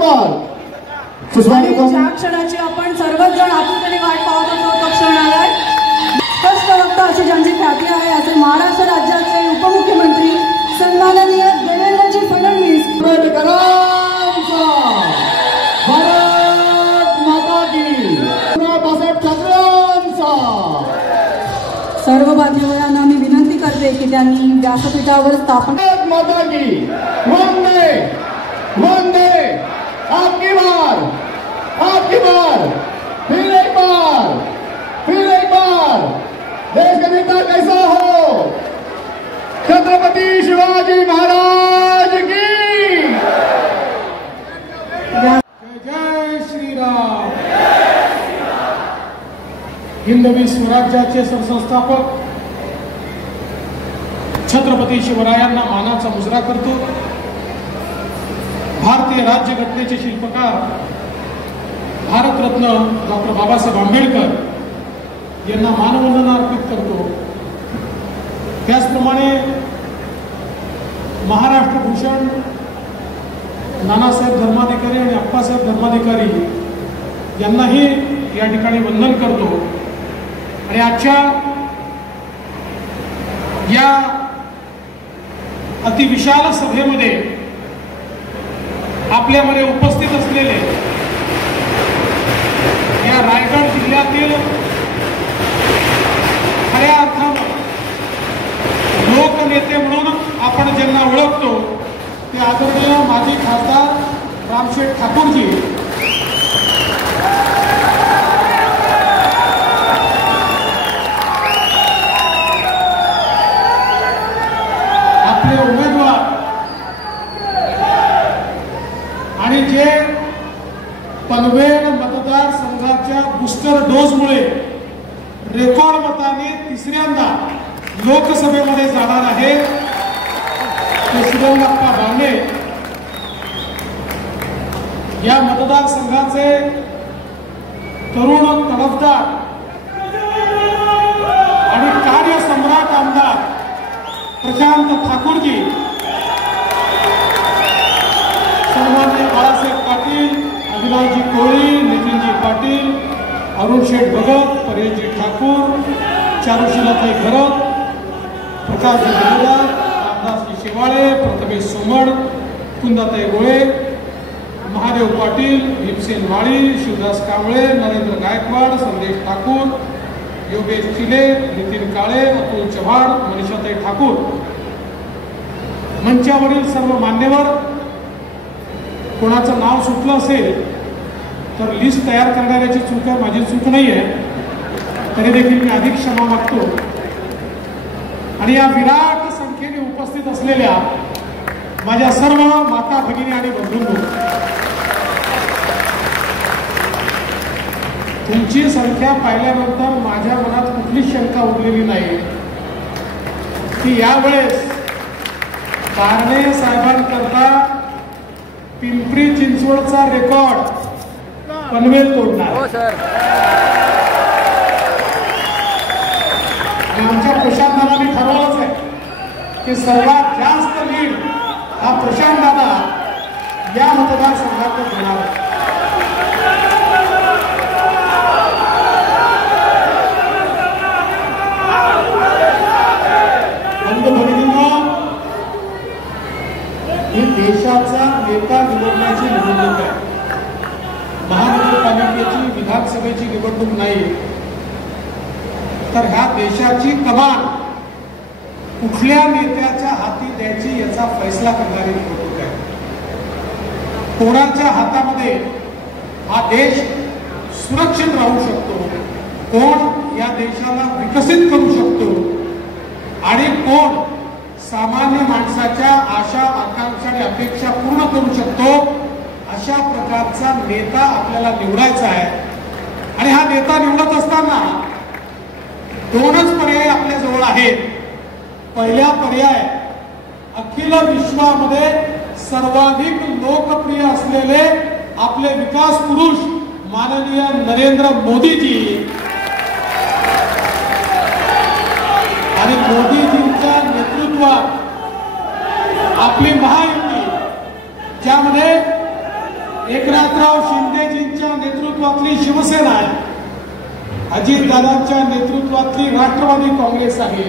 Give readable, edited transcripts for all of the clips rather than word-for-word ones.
इकबाल ज्या क्षणाची आपण सर्वच जण आतुरतेने वाट पाहत होतो तो क्षण आलाय. स्पष्ट वक्ता अशी ज्यांची ख्याती आहे असे महाराष्ट्र राज्याचे उपमुख्यमंत्री सन्माननीय देवेंद्रजी फडणवीस. भारत माता की बाळासाहेब ठाकरेंचा. सर्व बांधवांना मी विनंती करते की त्यांनी व्यासपीठावर स्थापन. भारत माता की वंदे वंदे. आपकी बार फिर एक बार देश का नेता कैसा हो. छत्रपति शिवाजी महाराज की जय श्री राम. हिंदवी स्वराज्याचे सरसंस्थापक छत्रपती शिवरायांना मानाचा मुजरा करतो. भारतीय राज्यघटनेचे शिल्पकार भारतरत्न डॉक्टर बाबासाहेब आंबेडकर यांना मानवंदना अर्पित करतो. त्याचप्रमाणे महाराष्ट्र भूषण नानासाहेब धर्माधिकारी आणि अप्पासाहेब धर्माधिकारी यांनाही या ठिकाणी वंदन करतो. आणि आजच्या या अतिविशाल सभेमध्ये आपल्यामध्ये उपस्थित असलेले या रायगड जिल्ह्यातील खऱ्या अर्थानं लोकनेते म्हणून आपण ज्यांना ओळखतो ते आदरणीय माजी खासदार रामशेठ ठाकूरजी, आपले उमेदवार आणि जे पनवेल मतदारसंघाच्या बूस्टर डोसमुळे रेकॉर्ड मताने तिसऱ्यांदा लोकसभेमध्ये जाणार आहे ते सुरेंद्रप्पा बांगे. या मतदारसंघाचे तरुण तडफदार आणि कार्यसम्राट आमदार प्रशांत ठाकूरजी, सन्माननीय बाळासाहेब पाटील, अभिलाषजी कोळी, नितीनजी पाटील, अरुण शेठ भगत, परेशजी ठाकूर, चारुशिलाताई घरत, प्रकाशजी देवदार, रामदासजी शेवाळे, प्रथमेश सोमड, कुंदाताई गोळे, महादेव पाटील, भीमसेन वाळी, शिवदास कांबळे, नरेंद्र गायकवाड, संदेश ठाकूर, योगेश चिले, नितीन काळे, अतुल चव्हाण, मनीषाताई ठाकूर. मंचावरील सर्व मान्यवर, कोणाचं नाव सुटलं असेल तर लिस्ट तयार करणाऱ्याची चूक आहे, माझी चूक नाही आहे, तरी देखील मी अधिक क्षमा मागतो. आणि या विराट संख्येने उपस्थित असलेल्या माझ्या सर्व माता भगिनी आणि बंधूंनो, तुमची संख्या पाहिल्यानंतर माझ्या मनात कुठलीच शंका उरलेली नाही की यावेळेस कारणे साहेबांकरता पिंपरी चिंचवडचा रेकॉर्ड पनवेल तोडणार. आमच्या प्रशांत दादांनी ठरवलंच आहे की सर्वात जास्त लीड हा प्रशांत दादा या मतदारसंघात घेणार. ही देशाचा नेता निवडण्याची निवडणूक आहे, महानगरपालिकेची विधानसभेची निवडणूक नाही. तर ह्या देशाची कमान कुठल्या नेत्याच्या हाती द्यायची याचा फैसला करणारी निवडणूक आहे. कोणाच्या हातामध्ये हा देश सुरक्षित राहू शकतो, कोण या देशाला विकसित करू शकतो आणि कोण सामान्य माणसाच्या आशा आकांक्षा आणि अपेक्षा पूर्ण करू शकतो, अशा प्रकारचा नेता आपल्याला निवडायचा आहे. आणि हा नेता निवडत असताना दोनच पर्याय आपल्या जवळ आहेत. पहिला पर्याय, अखिल विश्वामध्ये सर्वाधिक लोकप्रिय असलेले आपले विकास पुरुष माननीय नरेंद्र मोदीजी, आणि मोदीजींच्या नेतृत्वात आपली महायुती, ज्यामध्ये एकनाथराव शिंदेजींच्या नेतृत्वातली शिवसेना आहे, अजितदादांच्या नेतृत्वातली राष्ट्रवादी काँग्रेस आहे,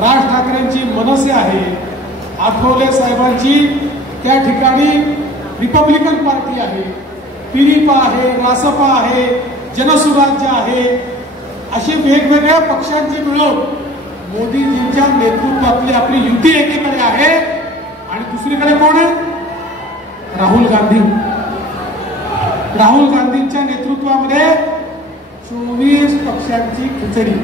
राज ठाकरेंची मनसे आहे, आठवले साहेबांची त्या ठिकाणी रिपब्लिकन पार्टी आहे, पिरिपा आहे, रासपा आहे, जनसुराज्य आहे, अशी वेगवेगळ्या पक्षांची मिळून मोदीजींच्या नेतृत्वातली आपली युती एकीकडे आहे आणि दुसरीकडे कोण आहे? राहुल गांधी. राहुल गांधींच्या नेतृत्वामध्ये 24 पक्षांची खिचडी.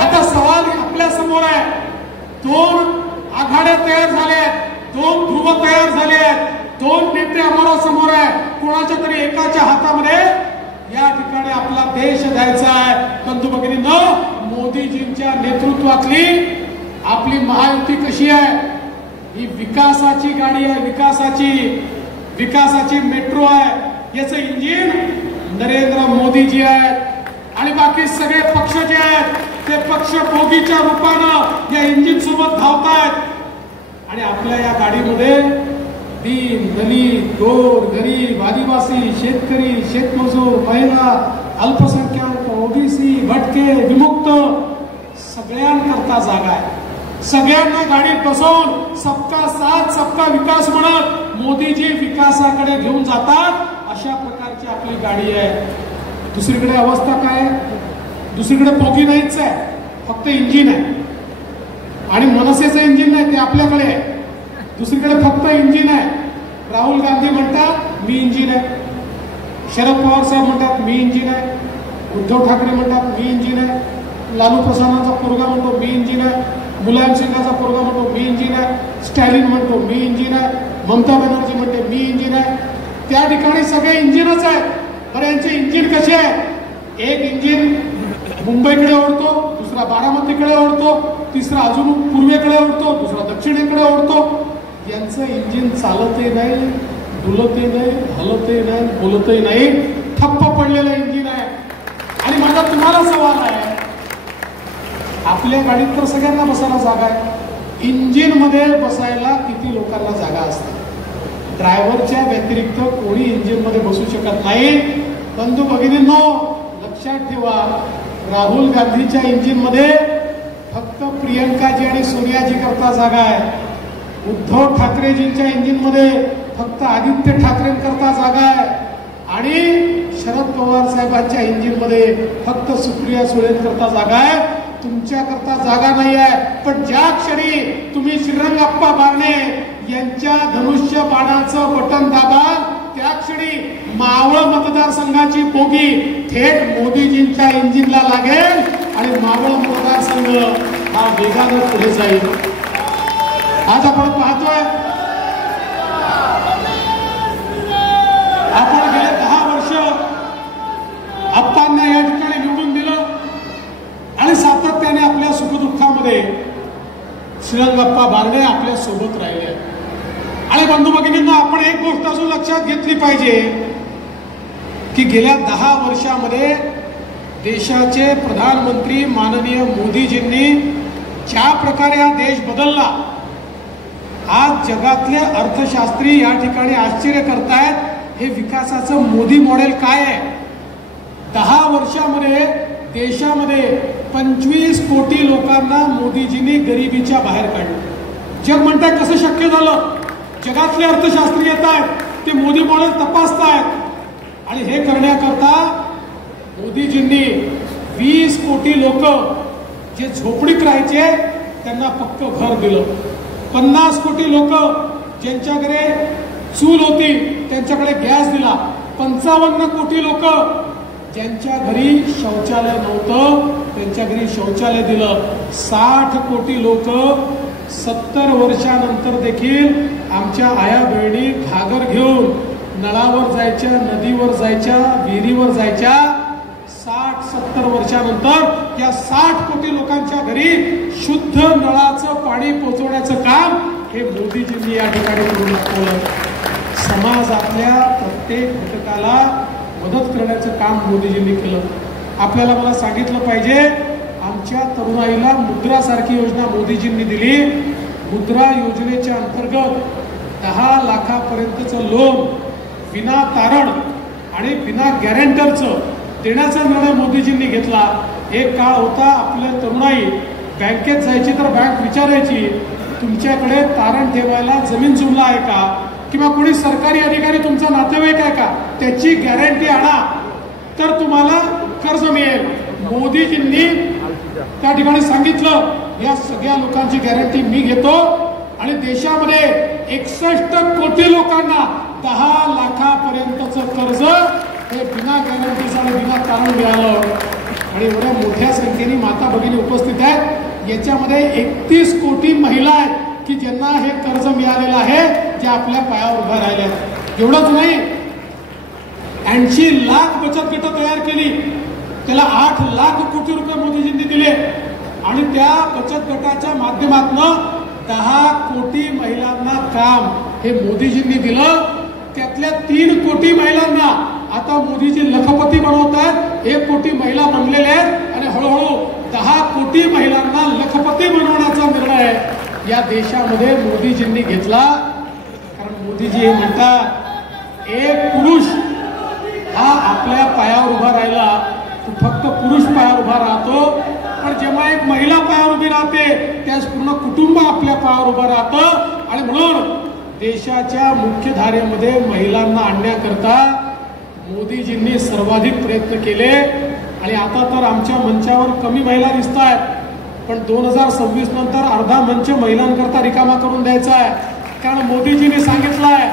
आता सवाल आपल्या समोर आहे, 2 आघाड्या तयार झाल्या आहेत, 2 ध्रुव तयार झाले आहेत, 2 नेते आम्हाला समोर आहे. कोणाच्या तरी एकाच्या हातामध्ये या ठिकाणी आपला देश द्यायचा आहे. बंधू भगिनींनो, मोदीजींच्या नेतृत्वातली आपली महायुती कशी आहे? ही विकासाची गाडी आहे, विकासाची मेट्रो आहे. याचं इंजिन नरेंद्र मोदीजी आहेत आणि बाकी सगळे पक्ष जे आहेत ते पक्ष बोगीच्या रूपानं या इंजिन सोबत धावतायत. आणि आपल्या या गाडीमध्ये दीन दलित गोर गरीब आदिवासी शेतकरी शेतमजूर महिला अल्पसंख्याक ओबीसी भटके विमुक्त सगळ्यांकरता जागा आहे. सगळ्यांना गाडीत बसवून सबका साथ सबका विकास म्हणत मोदीजी विकासाकडे घेऊन जातात. अशा प्रकारची आपली गाडी आहे. दुसरीकडे अवस्था काय आहे? दुसरीकडे बोगी नाहीच आहे, फक्त इंजिन आहे. आणि मनसेचं इंजिन नाही, ते आपल्याकडे आहे. दुसरीकडे फक्त इंजिन आहे. राहुल गांधी म्हणतात मी इंजिन आहे, शरद पवार साहेब म्हणतात मी इंजिन आहे, उद्धव ठाकरे म्हणतात मी इंजिन आहे, लालू प्रसादांचा पोरगा म्हणतो मी इंजिन आहे, मुलायम सिंगाचा पोरगा म्हणतो मी इंजिन आहे, स्टॅलिन म्हणतो मी इंजिन आहे, ममता बॅनर्जी म्हणते मी इंजिन आहे. त्या ठिकाणी सगळे इंजिनच आहे. पण यांचे इंजिन कसे आहे? एक इंजिन मुंबईकडे ओढतो, दुसरा बारामतीकडे ओढतो, तिसरा अजून पूर्वेकडे ओढतो, दुसरा दक्षिणेकडे ओढतो. यांचं इंजिन चालतही नाही, डुलतही नाही, हलतही नाही, बोलतही नाही, ठप्प पडलेलं इंजिन आहे. आणि माझा तुम्हाला सवाल आहे, आपल्या गाडीत तर सगळ्यांना बसायला जागा आहे, इंजिन मध्ये बसायला किती लोकांना जागा असते? ड्रायव्हरच्या व्यतिरिक्त कोणी इंजिन मध्ये बसू शकत नाही. बंधू भगिनींनो, लक्षात ठेवा, राहुल गांधीच्या इंजिन मध्ये फक्त प्रियंकाजी आणि सोनियाजी करता जागा आहे. उद्धव ठाकरेजींच्या इंजिन मध्ये फक्त आदित्य ठाकरेंकरता जागा आहे. आणि शरद पवार साहेबांच्या इंजिन मध्ये फक्त सुप्रिया सुळेंकरता जागा आहे. तुमच्याकरता जागा नाही आहे. पण ज्या क्षणी तुम्ही श्रीरंगप्पा बारणे यांच्या धनुष्य बाणाचं बटन दाबाल, त्या क्षणी मावळ मतदारसंघाची बोगी थेट मोदीजींच्या इंजिनला लागेल आणि मावळ मतदारसंघ हा वेगानं पुढे जाईल. आज आपण पाहतोय, आपण गेले 10 वर्ष आप्पांना या ठिकाणी निवडून दिलं आणि सातत्याने आपल्या सुखदुःखामध्ये श्रीरंगप्पा बारणे आपल्या सोबत राहिले. आणि बंधू भगिनींना, आपण एक गोष्ट अजून लक्षात घेतली पाहिजे की गेल्या 10 वर्षामध्ये देशाचे प्रधानमंत्री माननीय मोदीजींनी ज्या प्रकारे हा देश बदलला, आज जगातले अर्थशास्त्री या ठिकाणी आश्चर्य करतायत, हे विकासाचं मोदी मॉडेल काय आहे? 10 वर्षामध्ये देशामध्ये 25 कोटी लोकांना मोदीजींनी गरिबीच्या बाहेर काढलं. जग म्हणताय कसं शक्य झालं? जगातले अर्थशास्त्री येत आहेत, ते मोदी मॉडेल तपासतायत आणि हे करण्याकरता मोदीजींनी 20 कोटी लोक जे झोपडीत राहायचे त्यांना पक्क घर दिलं. 50 कोटी लोक ज्यांच्याकडे चूल होती त्यांच्याकडे गॅस दिला. 55 कोटी लोक ज्यांच्या घरी शौचालय नव्हतं त्यांच्या घरी शौचालय दिलं. 60 कोटी लोक 70 वर्षानंतर देखील आमच्या आया बहिणी घागर घेऊन नळावर जायच्या, नदीवर जायच्या, विहिरीवर जायच्या. 60-70 वर्षानंतर या 60 कोटी लोकांच्या घरी शुद्ध नळाचं पाणी पोहोचवण्याचं काम हे मोदीजींनी या ठिकाणी करून दाखवलं. समाजातल्या प्रत्येक घटकाला मदत करण्याचं काम मोदीजींनी केलं. आपल्याला मला सांगितलं पाहिजे, आमच्या तरुणाईला मुद्रा सारखी योजना मोदीजींनी दिली. मुद्रा योजनेच्या अंतर्गत 10 लाखांच्या लाखापर्यंतचं लोन विना तारण आणि बिना गॅरेंटरचं देण्याचा निर्णय मोदीजींनी घेतला. एक काळ होता आपल्या तरुणाई बँकेत जायची तर बँक विचारायची तुमच्याकडे तारण ठेवायला जमीन जुमला आहे का किंवा कोणी सरकारी अधिकारी तुमचा नातेवाईक आहे का, त्याची गॅरंटी आणा तर तुम्हाला कर्ज मिळेल. मोदीजींनी त्या ठिकाणी सांगितलं या सगळ्या लोकांची गॅरंटी मी घेतो आणि देशामध्ये 61 कोटी लोकांना 10 लाखापर्यंतचं कर्ज हे बिना गॅरंटीचं आणि बिना तारण मिळालं. आणि एवढ्या मोठ्या संख्येने माता भगिनी उपस्थित आहेत. याच्यामध्ये 31 कोटी महिला आहेत की ज्यांना हे कर्ज मिळालेलं आहे, जे आपल्या पायावर उभा राहिल्या. एवढंच नाही, 80 लाख बचत गट तयार केली, त्याला 8 लाख कोटी रुपये मोदीजींनी दिले आणि त्या बचत गटाच्या माध्यमातून 10 कोटी महिलांना काम हे मोदीजींनी दिलं. त्यातल्या 3 कोटी महिलांना आता मोदीजी लखपती बनवतात. 1 कोटी महिला बनलेल्या आहेत आणि हळूहळू 10 कोटी महिलांना लखपती बनवण्याचा निर्णय या देशामध्ये मोदीजींनी घेतला. कारण मोदीजी हे म्हणतात एक पुरुष हा आपल्या पायावर उभा राहिला तो फक्त पुरुष पायावर उभा राहतो, पण जेव्हा एक महिला पायावर उभी राहते त्यास पूर्ण कुटुंब आपल्या पायावर उभं राहतं. आणि म्हणून देशाच्या मुख्य धारेमध्ये महिलांना आणण्याकरता मोदीजींनी सर्वाधिक प्रयत्न केले. आणि आता तर आमच्या मंचावर कमी महिला दिसत आहेत, पण 2026 नंतर अर्धा मंच महिलांकरता रिकामा करून द्यायचा आहे. कारण मोदीजींनी सांगितलं आहे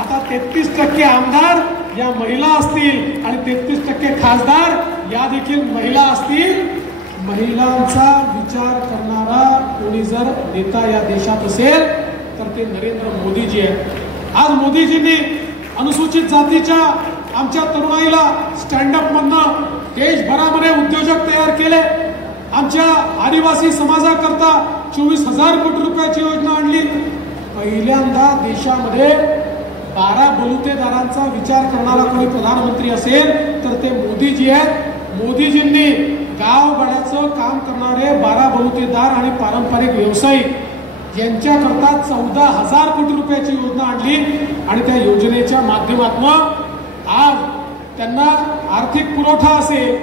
आता 33% आमदार या महिला असतील आणि 33% खासदार या देखील महिला असतील. महिलांचा विचार करणारा कोणी जर नेता या देशात असेल तर ते नरेंद्र मोदीजी आहेत. आज मोदीजींनी अनुसूचित जातीच्या आमच्या तरुणाईला स्टँडअप मधनं देशभरामध्ये उद्योजक तयार केले. आमच्या आदिवासी समाजाकरता 24,000 कोटी रुपयाची योजना आणली. पहिल्यांदा देशामध्ये 12 बलुतेदारांचा विचार करणारा कोणी प्रधानमंत्री असेल तर ते मोदीजी आहेत. मोदीजींनी गावगाड्याचं काम करणारे 12 बलुतेदार आणि पारंपरिक व्यावसायिक यांच्याकरता 14,000 कोटी रुपयाची योजना आणली आणि त्या योजनेच्या माध्यमातून आज त्यांना आर्थिक पुरवठा असेल,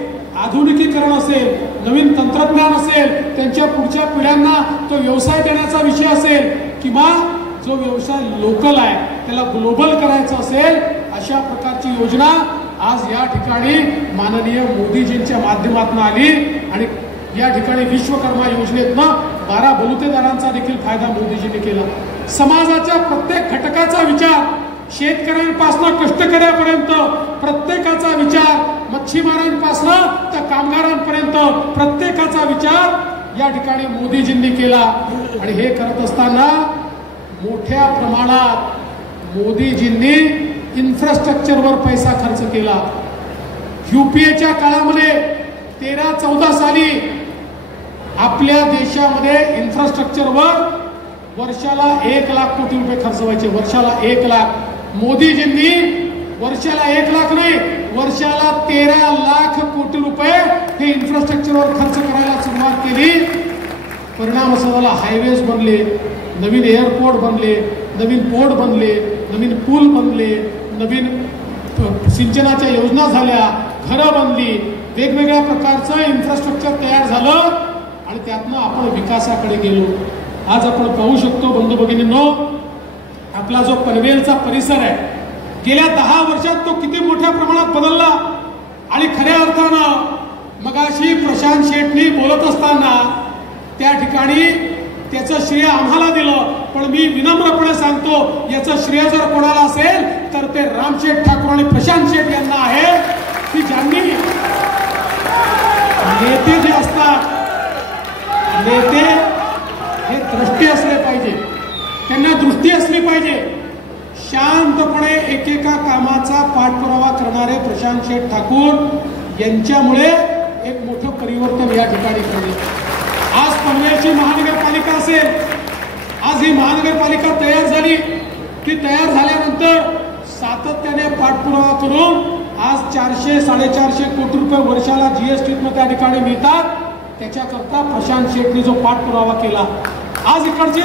आधुनिकीकरण असेल, नवीन तंत्रज्ञान असेल, त्यांच्या पुढच्या पिढ्यांना तो व्यवसाय देण्याचा विषय असेल किंवा जो व्यवसाय लोकल आहे त्याला ग्लोबल करायचं असेल, अशा प्रकारची योजना आज या ठिकाणी माननीय मोदीजींच्या माध्यमातून आली. आणि या ठिकाणी विश्वकर्मा योजनेतनं 12 बलुतेदारांचा देखील फायदा मोदीजींनी केला. समाजाच्या प्रत्येक घटकाचा विचार, शेतकऱ्यांपासून कष्टकऱ्यापर्यंत प्रत्येकाचा विचार, मच्छीमारांपासून तर कामगारांपर्यंत प्रत्येकाचा विचार या ठिकाणी मोदीजींनी केला. आणि हे करत असताना मोठ्या प्रमाणात मोदीजींनी इन्फ्रास्ट्रक्चरवर पैसा खर्च केला. युपीएच्या काळामध्ये 13-14 साली आपल्या देशामध्ये इन्फ्रास्ट्रक्चरवर वर्षाला 1 लाख कोटी रुपये खर्च व्हायचे. वर्षाला 1 लाख. मोदीजींनी वर्षाला 1 लाख नाही, वर्षाला 13 लाख कोटी रुपये हे इन्फ्रास्ट्रक्चरवर खर्च करायला सुरुवात केली. परिणाम असा झाला, हायवेज बनले, नवीन एअरपोर्ट बनले, नवीन पोर्ट बनले, नवीन पूल बनले, नवीन सिंचनाच्या योजना झाल्या, घरं बनली, वेगवेगळ्या प्रकारचं इन्फ्रास्ट्रक्चर तयार झालं आणि त्यातनं आपण विकासाकडे गेलो. आज आपण पाहू शकतो बंधू भगिनींनो, आपला जो पनवेलचा परिसर आहे गेल्या 10 वर्षात तो किती मोठ्या प्रमाणात बदलला. आणि खऱ्या अर्थानं मगाशी प्रशांत शेठनी बोलत असताना त्या ठिकाणी त्याचं श्रेय आम्हाला दिलं, पण मी विनम्रपणे सांगतो याचं श्रेय जर कोणाला असेल तर ते रामशेठ ठाकूर आणि प्रशांत शेठ यांना आहे की ज्यांनी नेते जे असतात, नेते हे द्रष्टे असले पाहिजे, त्यांना दृष्टी असली पाहिजे. शांतपणे एकेका कामाचा पाठपुरावा करणारे प्रशांत शेठ ठाकूर यांच्यामुळे एक मोठं परिवर्तन या ठिकाणी घडले. आज पनवेलची महानगरपालिका असेल, आज ही महानगरपालिका तयार झाली. ती तयार झाल्यानंतर सातत्याने पाठपुरावा करून आज 400-450 कोटी रुपये वर्षाला जीएसटीतनं त्या ठिकाणी मिळतात. त्याच्याकरता प्रशांत शेठनी जो पाठपुरावा केला, आज इकडचे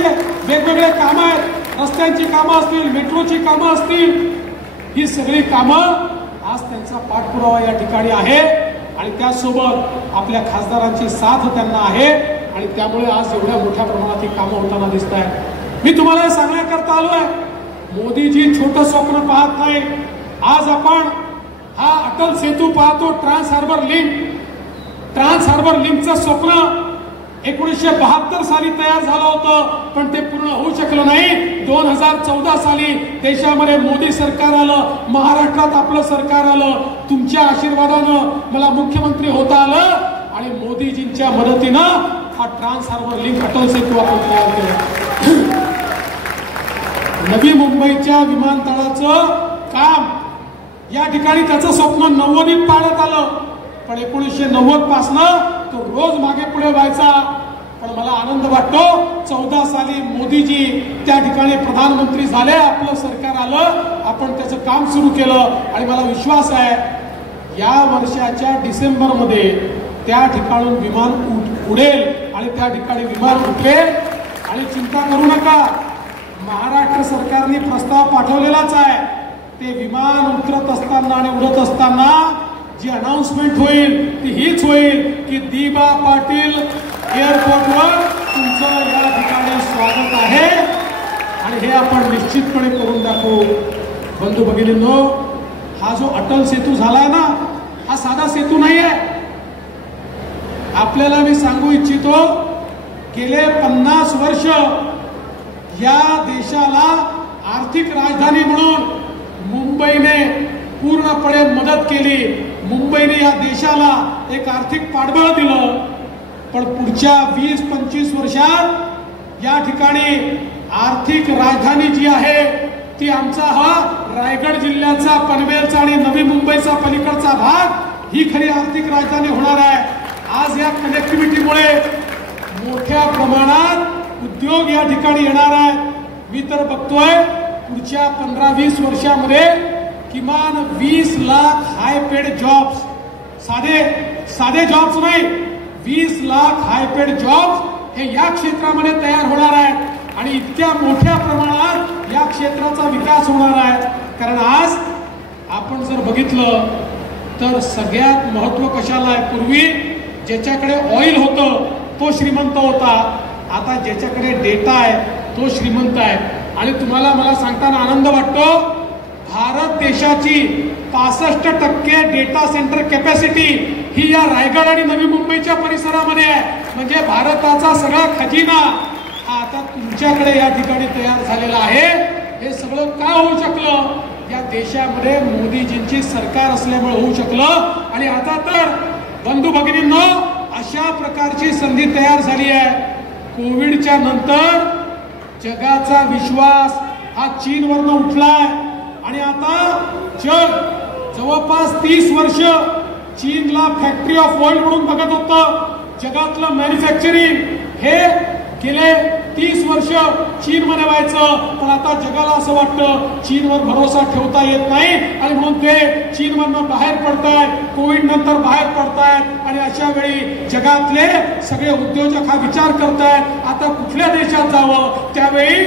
वेगवेगळे कामं आहेत, रस्त्यांची कामं असतील, मेट्रोची कामं असतील, ही सगळी कामं आज त्यांचा पाठपुरावा या ठिकाणी आहे आणि त्यासोबत आपल्या खासदारांची साथ त्यांना आहे आणि त्यामुळे आज एवढ्या मोठ्या प्रमाणात ही कामं होताना दिसत आहेत. मी तुम्हाला हे सांगण्याकरता आलोय, मोदीजी छोटं स्वप्न पाहत नाही. आज आपण हा अटल सेतू पाहतो, ट्रान्स हार्बर लिंकचं स्वप्न 1972 साली तयार झालं होतं, पण ते पूर्ण होऊ शकलं नाही. 2014 साली देशामध्ये मोदी सरकार आलं, महाराष्ट्रात आपलं सरकार आलं. तुमच्या आशीर्वादानं मला मुख्यमंत्री होता आलं आणि मोदीजींच्या मदतीनं हा trans harbour link Atal Setu आपण तयार केला. नवी मुंबईच्या विमानतळाचं काम या ठिकाणी त्याचं स्वप्न 90 पाडत आलं, पण 1990 पासनं तो रोज मागे पुढे व्हायचा. पण मला आनंद वाटतो, 14 साली मोदीजी त्या ठिकाणी प्रधानमंत्री झाले, आपलं सरकार आलं, आपण त्याचं काम सुरू केलं आणि मला विश्वास आहे या वर्षाच्या डिसेंबरमध्ये त्या ठिकाणून विमान उडेल आणि त्या ठिकाणी विमान उठेल. आणि चिंता करू नका, महाराष्ट्र सरकारने प्रस्ताव पाठवलेलाच आहे. ते विमान उतरत असताना आणि उडत असताना जी अनाउन्समेंट होईल ती हीच होईल की दिबा पाटील एअरपोर्टवर तुमचं या ठिकाणी स्वागत आहे आणि हे आपण निश्चितपणे करून दाखवू. बंधू भगिनींनो, हा जो अटल सेतू झालाय ना, हा साधा सेतू नाही आहे. आपल्याला मी सांगू इच्छितो, गेले 50 वर्ष या देशाला आर्थिक राजधानी म्हणून मुंबईने पूर्णपणे मदत केली. मुंबईने या देशाला एक आर्थिक पाठबळ दिलं. पण पुढच्या 20-25 वर्षात या ठिकाणी आर्थिक राजधानी जी आहे ती आमचा हा रायगड जिल्ह्याचा, पनवेलचा आणि नवी मुंबईचा पलीकडचा भाग ही खरी आर्थिक राजधानी होणार आहे. आज या कनेक्टिव्हिटीमुळे मोठ्या प्रमाणात उद्योग या ठिकाणी येणार आहे. मी तर बघतोय पुढच्या 15-20 वर्षामध्ये किमान 20 लाख हाय पेड जॉब्स, साधे जॉब्स नाही, 20 लाख हाय पेड जॉब्स हे या क्षेत्रामध्ये तयार होणार आहेत आणि इतक्या मोठ्या प्रमाणात या क्षेत्राचा विकास होणार आहे. कारण आज आपण जर बघितलं तर सगळ्यात महत्व कशाला आहे, पूर्वी ज्याच्याकडे ऑइल होतं तो श्रीमंत होता, आता ज्याच्याकडे डेटा आहे तो श्रीमंत आहे. आणि तुम्हाला मला सांगताना आनंद वाटतो, भारत देशाची 65% डेटा सेंटर कॅपॅसिटी ही या रायगड आणि नवी मुंबईच्या परिसरामध्ये आहे. म्हणजे भारताचा सगळा खजिना हा आता तुमच्याकडे या ठिकाणी तयार झालेला आहे. हे सगळं का होऊ शकलं, या देशामध्ये मोदीजींची सरकार असल्यामुळे होऊ शकलं. आणि आता तर बंधू भगिनींनो, अशा प्रकारची संधी तयार झाली आहे. कोविडच्या नंतर जगाचा विश्वास हा चीनवरनं उठलाय आणि आता जग जवळपास 30 वर्ष चीनला फॅक्टरी ऑफ वर्ल्ड म्हणून बघत होतं. जगातलं मॅन्युफॅक्चरिंग हे गेले 30 वर्ष चीनमध्ये व्हायचं, पण आता जगाला असं वाटतं चीनवर भरोसा ठेवता येत नाही आणि म्हणून ते चीनमधनं बाहेर पडतायत, कोविड नंतर बाहेर पडतायत. आणि अशा वेळी जगातले सगळे उद्योजक हा विचार करतायत आता कुठल्या देशात जावं. त्यावेळी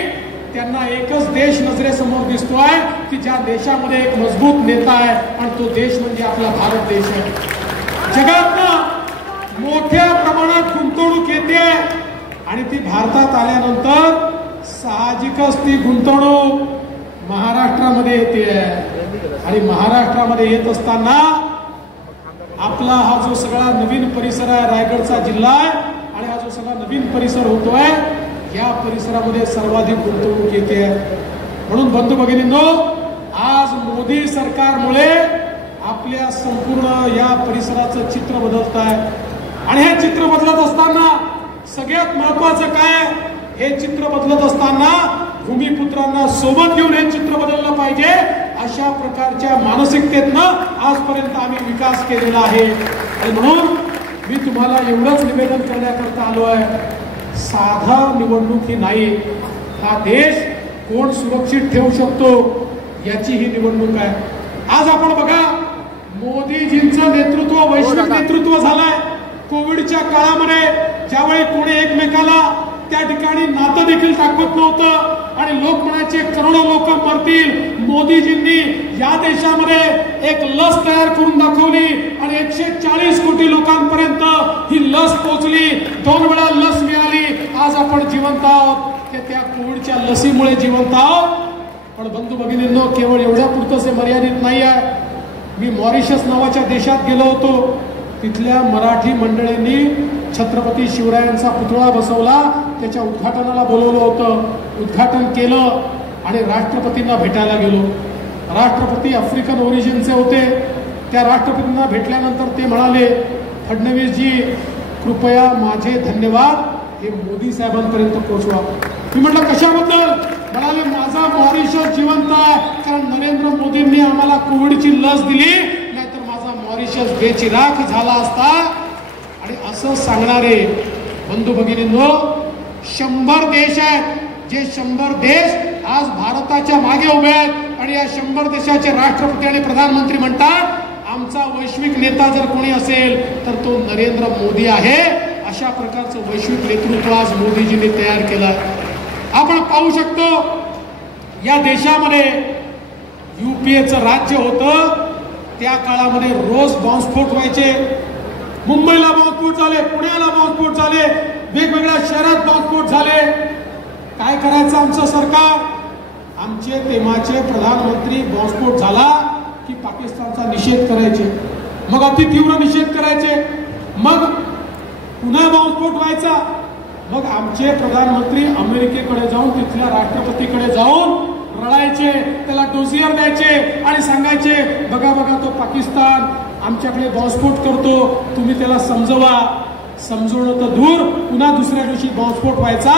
त्यांना एकच देश नजरेसमोर दिसतोय की ज्या देशामध्ये एक मजबूत नेता आहे आणि तो देश म्हणजे आपला भारत देश आहे. जगात मोठ्या प्रमाणात गुंतवणूक येते आणि ती भारतात आल्यानंतर साहजिकच ती गुंतवणूक महाराष्ट्रामध्ये येते. आणि महाराष्ट्रामध्ये येत असताना आपला हा जो सगळा नवीन परिसर आहे, रायगडचा जिल्हा आहे आणि हा जो सगळा नवीन परिसर होतोय, या परिसरामध्ये सर्वाधिक गुंतवणूक येते. म्हणून बंधू भगिनींनो, आज मोदी सरकारमुळे आपल्या संपूर्ण या परिसराचं चित्र बदलत आहे. आणि हे चित्र बदलत असताना सगळ्यात महत्वाचं काय, हे चित्र बदलत असताना भूमिपुत्रांना सोबत घेऊन हे चित्र बदललं पाहिजे. अशा प्रकारच्या मानसिकतेतनं आजपर्यंत आम्ही विकास केलेला आहे. आणि म्हणून मी तुम्हाला एवढंच निवेदन करण्याकरता आलो आहे, साधा निवडणूक ही नाही, हा देश कोण सुरक्षित ठेवू शकतो याची ही निवडणूक आहे. आज आपण बघा, मोदीजींचं नेतृत्व वैश्विक नेतृत्व झालंय. कोविडच्या काळामध्ये ज्यावेळी कोणी एकमेकाला त्या ठिकाणी नातं देखील दाखवत नव्हतं आणि लोक म्हणायचे करोडो लोक मरतील. मोदीजींनी या देशामध्ये एक लस तयार करून दाखवली आणि 140 कोटी लोकांपर्यंत ही लस पोहोचली. 2 वेळा लस मिळाली. आज आपण जिवंत आहोत ते त्या कोविडच्या लसीमुळे जिवंत आहोत. पण बंधू भगिनींनो, केवळ एवढ्या पुरतंच हे मर्यादित नाही आहे. मी मॉरिशस नावाच्या देशात गेलो होतो. तिथल्या मराठी मंडळींनी छत्रपती शिवरायांचा पुतळा बसवला, त्याच्या उद्घाटनाला बोलवलं होतं. उद्घाटन केलं आणि राष्ट्रपतींना भेटायला गेलो. राष्ट्रपती आफ्रिकन ओरिजिनचे होते. त्या राष्ट्रपतींना भेटल्यानंतर ते म्हणाले, फडणवीसजी कृपया माझे धन्यवाद हे मोदी साहेबांपर्यंत पोहोचवा. मी म्हटलं कशाबद्दल? म्हणाले माझा मॉरिशस जिवंत आहे कारण नरेंद्र मोदींनी आम्हाला कोविडची लस दिली, नाहीतर माझा मॉरिशस बेचिराख झाला असता. आणि असं सांगणारे बंधू भगिनींनो 100 देश आहेत, जे 100 देश आज भारताच्या मागे उभे आहेत आणि या 100 देशाचे राष्ट्रपती आणि प्रधानमंत्री म्हणतात आमचा वैश्विक नेता जर कोणी असेल तर तो नरेंद्र मोदी आहे. अशा प्रकारचं वैश्विक नेतृत्व आज मोदीजींनी तयार केलं. आपण पाहू शकतो या देशामध्ये युपीएचं राज्य होतं. त्या काळामध्ये रोज बॉम्बस्फोट व्हायचे. मुंबईला बॉम्बस्फोट झाले, पुण्याला बॉम्बस्फोट झाले, वेगवेगळ्या शहरात बॉम्बस्फोट झाले. काय करायचं आमचं सरकार? आमचे तेव्हाचे प्रधानमंत्री बॉम्बस्फोट झाला की पाकिस्तानचा निषेध करायचे, मग अति तीव्र निषेध करायचे, मग पुन्हा बॉम्बस्फोट व्हायचा. मग आमचे प्रधानमंत्री अमेरिकेकडे जाऊन तिथल्या राष्ट्रपतीकडे जाऊन रडायचे, त्याला डोसियर द्यायचे आणि सांगायचे बघा बघा तो पाकिस्तान आमच्याकडे बॉम्बस्फोट करतो, तुम्ही त्याला समजवा. समजवणं तर दूर, पुन्हा दुसऱ्या दिवशी बॉम्बस्फोट व्हायचा.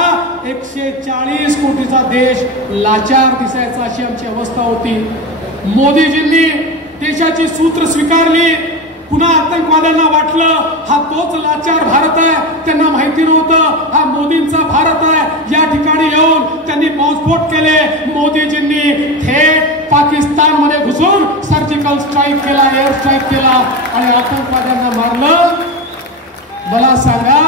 140 कोटीचा देश लाचार दिसायचा, अशी आमची अवस्था होती. मोदीजींनी देशाची सूत्र स्वीकारली. पुन्हा आतंकवाद्यांना वाटलं हा तोच लाचार भारत आहे. त्यांना माहिती नव्हतं हा मोदींचा भारत आहे. या ठिकाणी येऊन त्यांनी बॉम्बस्फोट केले. मोदीजींनी थेट पाकिस्तानमध्ये घुसून सर्जिकल स्ट्राईक केला, एअर स्ट्राईक केला आणि आतंकवाद्यांना मारलं. मला सांगा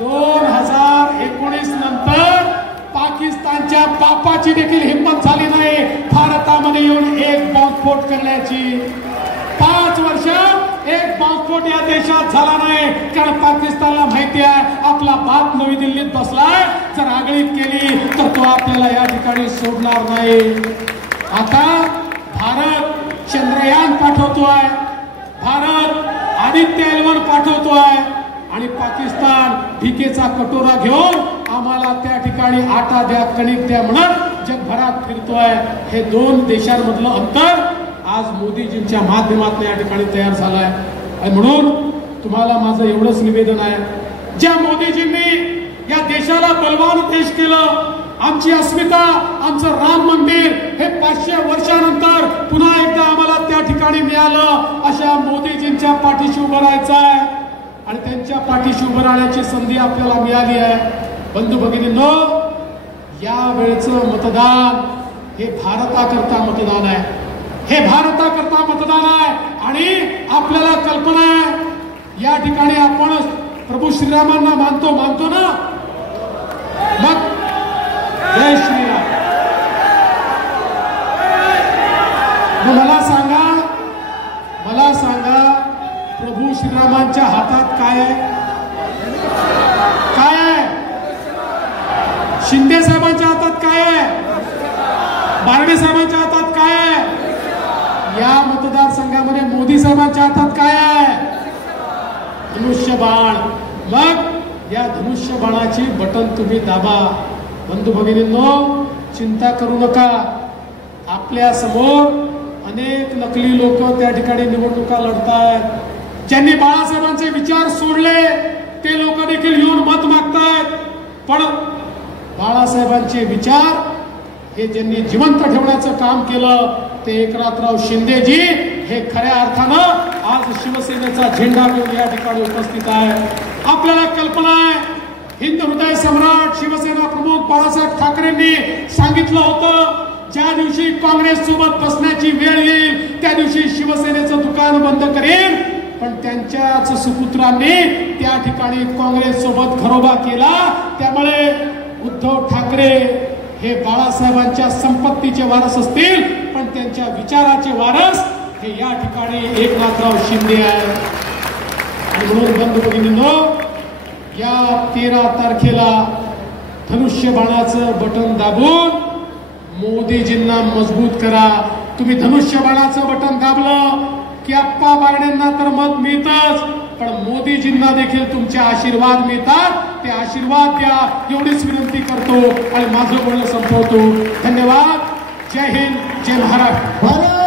2019 नंतर पाकिस्तानच्या बापाची देखील हिंमत झाली नाही भारतामध्ये येऊन एक बॉम्बस्फोट करण्याची. 5 वर्षात एक बॉम्बस्फोट या देशात झाला नाही, कारण पाकिस्तानला माहिती आहे आपला बाप नवी दिल्लीत बसलाय, जर आगळीक केली तर तो आपल्याला या ठिकाणी सोडणार नाही. आता भारत चंद्रयान पाठवतोय, भारत आदित्य एल1 पाठवतोय आणि पाकिस्तान भिकेचा कटोरा घेऊन आम्हाला त्या ठिकाणी आटा द्या, कणिक द्या म्हणत जगभरात फिरतोय. हे 2 देशांमधलं अंतर आज मोदीजींच्या माध्यमातून या ठिकाणी तयार झालाय. आणि म्हणून तुम्हाला माझं एवढंच निवेदन आहे, ज्या मोदीजींनी या देशाला बलवान देश केलं, आमची अस्मिता, आमचं राम मंदिर हे 500 वर्षानंतर पुन्हा एकदा आम्हाला त्या ठिकाणी मिळालं, अशा मोदीजींच्या पाठीशी उभं राहायचं आहे आणि त्यांच्या पाठीशी उभं राहण्याची संधी आपल्याला मिळाली आहे. बंधू भगिनींनो, या वेळचं मतदान हे भारताकरता मतदान आहे, हे भारताकरता मतदान आहे. आणि आपल्याला कल्पना आहे या ठिकाणी आपण प्रभू श्रीरामांना मानतो ना, मग जय श्रीराम. मला सांगा प्रभू श्रीरामांच्या हातात काय आहे? काय आहे? शिंदे साहेबांच्या हातात काय आहे? बारणे साहेबांच्या हातात काय आहे? या मतदारसंघामध्ये मोदी साहेबांच्या हातात काय आहे? धनुष्यबाण. मग या धनुष्यबाणाची बटन तुम्ही दाबा. बंधू भगिनींनो, चिंता करू नका. आपल्या समोर अनेक नकली लोक त्या ठिकाणी निवडणुका लढतायत. ज्यांनी बाळासाहेबांचे विचार सोडले ते लोक देखील येऊन मत मागतायत. पण बाळासाहेबांचे विचार हे ज्यांनी जिवंत ठेवण्याचं काम केलं ते एकनाथराव शिंदेजी हे खऱ्या अर्थानं आज शिवसेनेचा झेंडा घेऊन या ठिकाणी उपस्थित आहे. आपल्याला कल्पना आहे, हिंद हृदय सम्राट शिवसेना प्रमुख बाळासाहेब ठाकरेंनी सांगितलं होतं ज्या दिवशी काँग्रेस सोबत बसण्याची वेळ येईल त्या दिवशी शिवसेनेचं दुकान बंद करेन. पण त्यांच्याच सुपुत्रांनी त्या ठिकाणी काँग्रेस सोबत घरोबा केला। त्यामुळे उद्धव ठाकरे हे बाळासाहेबांच्या संपत्तीचे वारस असतील, पण त्यांच्या विचाराचे वारस हे या ठिकाणी एकनाथराव शिंदे आहे। आणि म्हणून बंधू भगिनींनो, या 13 तारखेला धनुष्यबाणाचं बटन दाबून मोदीजींना मजबूत करा। तुम्ही धनुष्यबाणाचं बटन दाबलं की अप्पा बारण्यांना तर मत मिळतच, पण मोदीजींना देखील तुमचे आशीर्वाद मिळतात। ते आशीर्वाद द्या एवढीच विनंती करतो आणि माझं बोलणं संपवतो। धन्यवाद। जय हिंद, जय महाराष्ट्र।